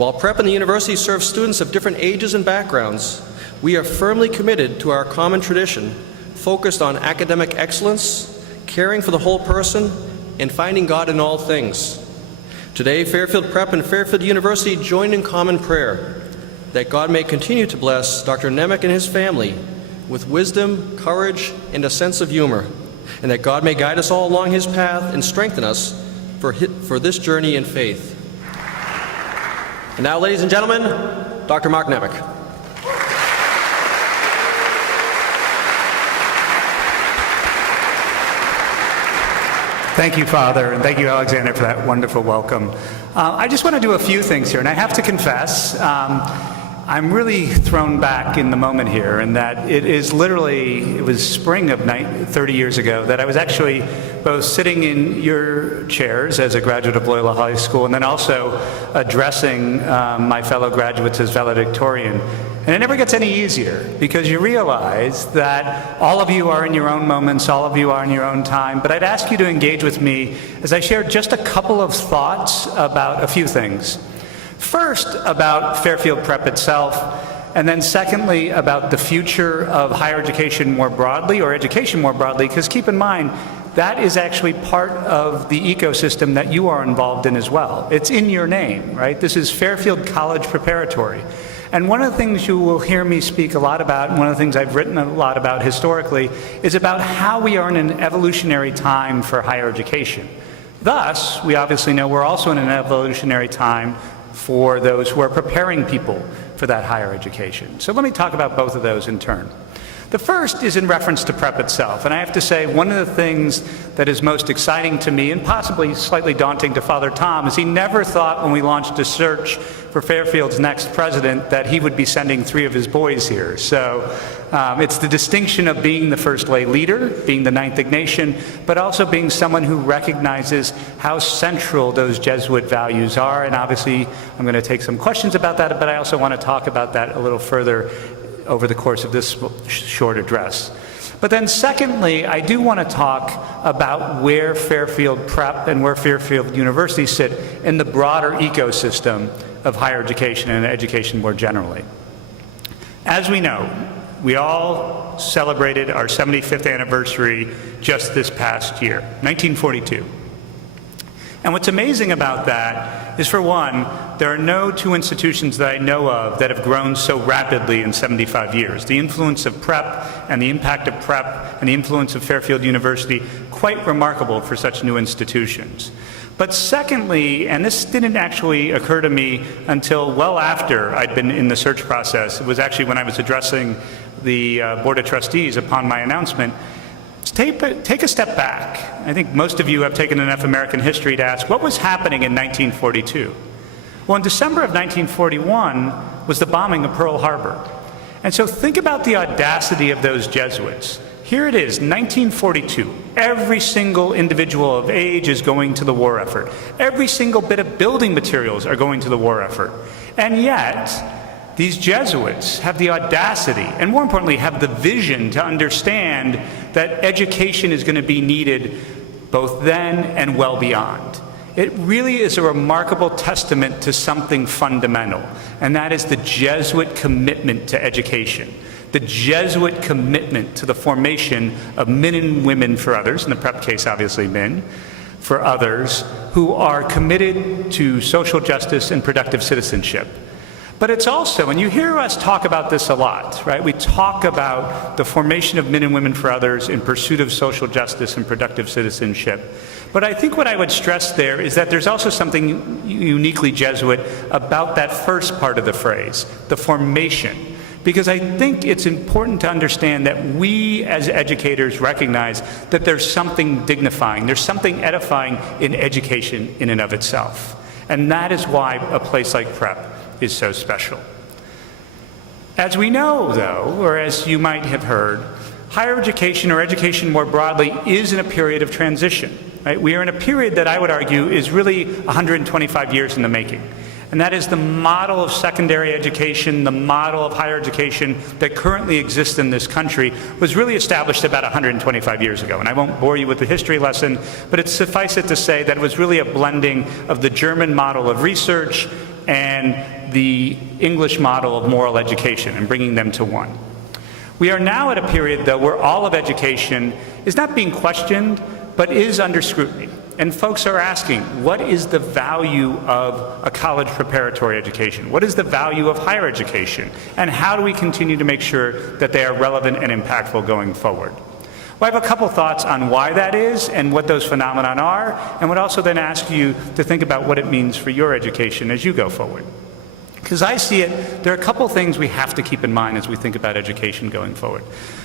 While prep and the university serve students of different ages and backgrounds, we are firmly committed to our common tradition, focused on academic excellence, caring for the whole person, and finding God in all things. Today, Fairfield Prep and Fairfield University join in common prayer that God may continue to bless Dr. Nemec and his family with wisdom, courage, and a sense of humor, and that God may guide us all along his path and strengthen us for this journey in faith. And now, ladies and gentlemen, Dr. Mark Nemec. Thank you, Father, and thank you, Alexander, for that wonderful welcome. I just want to do a few things here, and I have to confess, I'm really thrown back in the moment here, and that it was spring of 30 years ago that I was actually both sitting in your chairs as a graduate of Loyola High School and then also addressing my fellow graduates as valedictorian. And it never gets any easier, because you realize that all of you are in your own moments, all of you are in your own time, but I'd ask you to engage with me as I share just a couple of thoughts about a few things. First, about Fairfield Prep itself, and then secondly, about the future of higher education more broadly, or education more broadly, because keep in mind, that is actually part of the ecosystem that you are involved in as well. It's in your name, right? This is Fairfield College Preparatory. And one of the things you will hear me speak a lot about, and one of the things I've written a lot about historically, is about how we are in an evolutionary time for higher education. Thus, we obviously know we're also in an evolutionary time for those who are preparing people for that higher education. So let me talk about both of those in turn. The first is in reference to prep itself, and I have to say one of the things that is most exciting to me, and possibly slightly daunting to Father Tom, is he never thought when we launched a search for Fairfield's next president that he would be sending 3 of his boys here. So it's the distinction of being the first lay leader, being the ninth Ignatian, but also being someone who recognizes how central those Jesuit values are, and obviously I'm going to take some questions about that, but I also want to talk about that a little further over the course of this short address. But then secondly, I do want to talk about where Fairfield Prep and where Fairfield University sit in the broader ecosystem of higher education and education more generally. As we know, we all celebrated our 75th anniversary just this past year, 1942. And what's amazing about that is, for one, there are no 2 institutions that I know of that have grown so rapidly in 75 years. The influence of prep and the impact of prep and the influence of Fairfield University, quite remarkable for such new institutions. But secondly, and this didn't actually occur to me until well after I'd been in the search process, it was actually when I was addressing the Board of Trustees upon my announcement. Take a step back. I think most of you have taken enough American history to ask, what was happening in 1942? Well, in December of 1941 was the bombing of Pearl Harbor. And so think about the audacity of those Jesuits. Here it is, 1942. Every single individual of age is going to the war effort. Every single bit of building materials are going to the war effort. And yet, these Jesuits have the audacity, and more importantly, have the vision to understand that education is going to be needed both then and well beyond. It really is a remarkable testament to something fundamental, and that is the Jesuit commitment to education, the Jesuit commitment to the formation of men and women for others, in the prep case obviously men, for others, who are committed to social justice and productive citizenship. But it's also, and you hear us talk about this a lot, right? We talk about the formation of men and women for others in pursuit of social justice and productive citizenship. But I think what I would stress there is that there's also something uniquely Jesuit about that first part of the phrase, the formation. Because I think it's important to understand that we as educators recognize that there's something dignifying, there's something edifying in education in and of itself. And that is why a place like Prep is so special. As we know, though, or as you might have heard, higher education, or education more broadly, is in a period of transition. Right? We are in a period that I would argue is really 125 years in the making. And that is the model of secondary education, the model of higher education that currently exists in this country was really established about 125 years ago. And I won't bore you with the history lesson, but suffice it to say that it was really a blending of the German model of research and the English model of moral education and bringing them to one. We are now at a period, though, where all of education is not being questioned, but is under scrutiny. And folks are asking, what is the value of a college preparatory education? What is the value of higher education? And how do we continue to make sure that they are relevant and impactful going forward? Well, I have a couple thoughts on why that is and what those phenomena are, and would also then ask you to think about what it means for your education as you go forward. Because I see it, there are a couple things we have to keep in mind as we think about education going forward.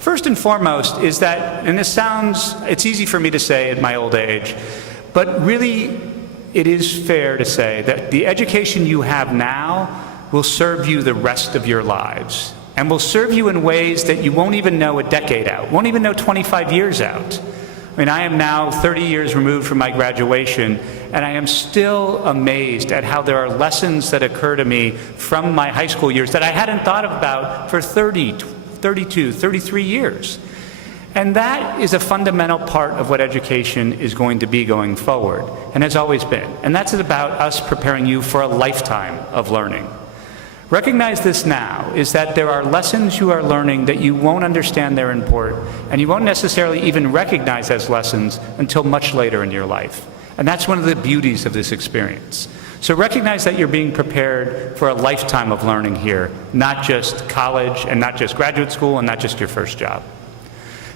First and foremost is that, and this sounds, it's easy for me to say at my old age, but really it is fair to say that the education you have now will serve you the rest of your lives, and will serve you in ways that you won't even know a decade out, won't even know 25 years out. I mean, I am now 30 years removed from my graduation, and I am still amazed at how there are lessons that occur to me from my high school years that I hadn't thought about for 30, 32, 33 years. And that is a fundamental part of what education is going to be going forward, and has always been. And that's about us preparing you for a lifetime of learning. Recognize this now, is that there are lessons you are learning that you won't understand their import, and you won't necessarily even recognize as lessons until much later in your life. And that's one of the beauties of this experience. So recognize that you're being prepared for a lifetime of learning here, not just college, and not just graduate school, and not just your first job.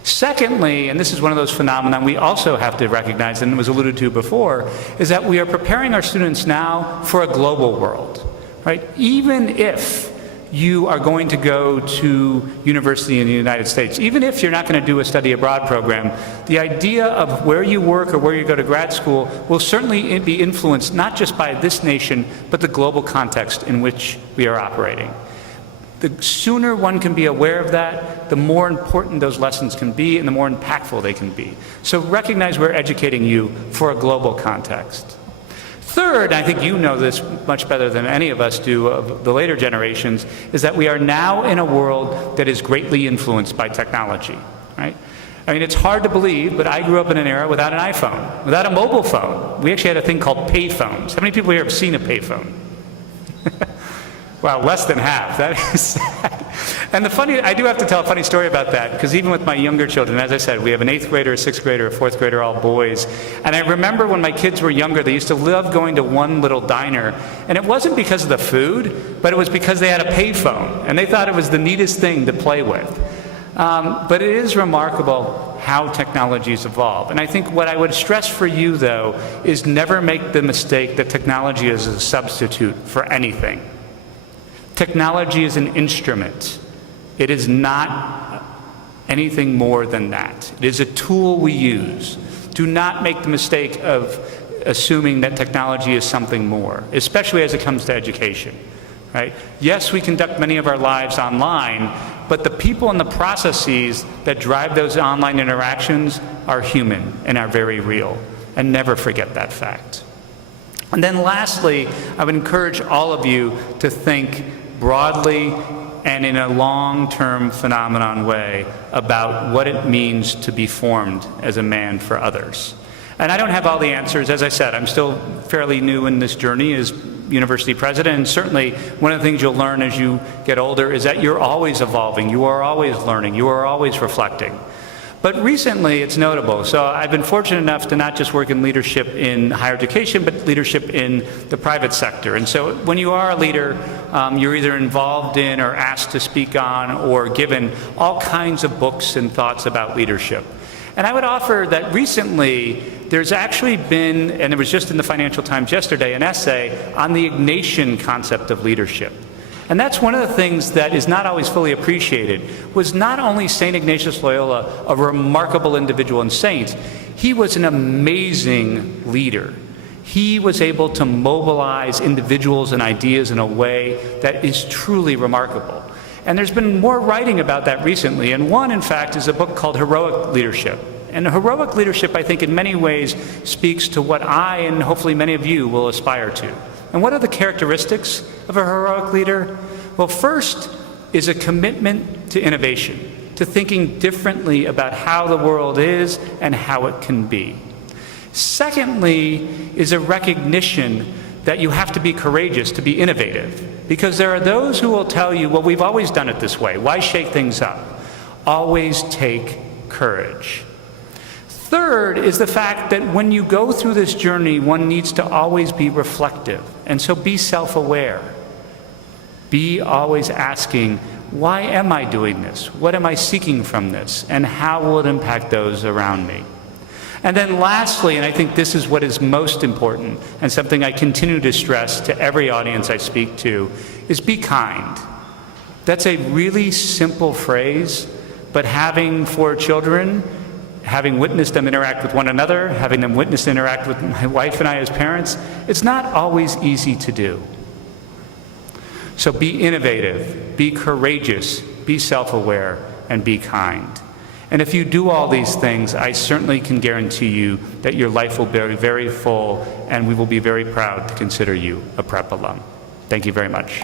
Secondly, and this is one of those phenomena we also have to recognize, and it was alluded to before, is that we are preparing our students now for a global world. Right? Even if you are going to go to university in the United States, even if you're not going to do a study abroad program, the idea of where you work or where you go to grad school will certainly be influenced not just by this nation, but the global context in which we are operating. The sooner one can be aware of that, the more important those lessons can be and the more impactful they can be. So recognize we're educating you for a global context. Third, I think you know this much better than any of us do of the later generations, is that we are now in a world that is greatly influenced by technology, right? I mean, it's hard to believe, but I grew up in an era without an iPhone, without a mobile phone. We actually had a thing called payphones. How many people here have seen a payphone? Wow, less than half. That is sad. And I do have to tell a funny story about that, because even with my younger children, as I said, we have an 8th grader, a 6th grader, a 4th grader, all boys. And I remember when my kids were younger, they used to love going to one little diner. And it wasn't because of the food, but it was because they had a payphone. And they thought it was the neatest thing to play with. But it is remarkable how technologies evolve. And I think what I would stress for you, though, is never make the mistake that technology is a substitute for anything. Technology is an instrument. It is not anything more than that. It is a tool we use. Do not make the mistake of assuming that technology is something more, especially as it comes to education, right? Yes, we conduct many of our lives online, but the people and the processes that drive those online interactions are human and are very real, and never forget that fact. And then lastly, I would encourage all of you to think broadly and in a long-term phenomenon way about what it means to be formed as a man for others. And I don't have all the answers. As I said, I'm still fairly new in this journey as university president, and certainly one of the things you'll learn as you get older is that you're always evolving, you are always learning, you are always reflecting. But recently, it's notable. So I've been fortunate enough to not just work in leadership in higher education, but leadership in the private sector. And so when you are a leader, you're either involved in or asked to speak on or given all kinds of books and thoughts about leadership. And I would offer that recently, there's actually been, and it was just in the Financial Times yesterday, an essay on the Ignatian concept of leadership. And that's one of the things that is not always fully appreciated, was not only St. Ignatius Loyola a remarkable individual and saint, he was an amazing leader. He was able to mobilize individuals and ideas in a way that is truly remarkable. And there's been more writing about that recently, and one, in fact, is a book called Heroic Leadership. And heroic leadership, I think, in many ways speaks to what I and hopefully many of you will aspire to. And what are the characteristics of a heroic leader? Well, first is a commitment to innovation, to thinking differently about how the world is and how it can be. Secondly is a recognition that you have to be courageous to be innovative. Because there are those who will tell you, well, we've always done it this way. Why shake things up? Always take courage. Third is the fact that when you go through this journey, one needs to always be reflective. And so be self-aware. Be always asking, why am I doing this? What am I seeking from this? And how will it impact those around me? And then lastly, and I think this is what is most important, and something I continue to stress to every audience I speak to, is be kind. That's a really simple phrase, but having 4 children, having witnessed them interact with one another, having them witness interact with my wife and I as parents, it's not always easy to do. So be innovative, be courageous, be self-aware, and be kind. And if you do all these things, I certainly can guarantee you that your life will be very full, and we will be very proud to consider you a prep alum. Thank you very much.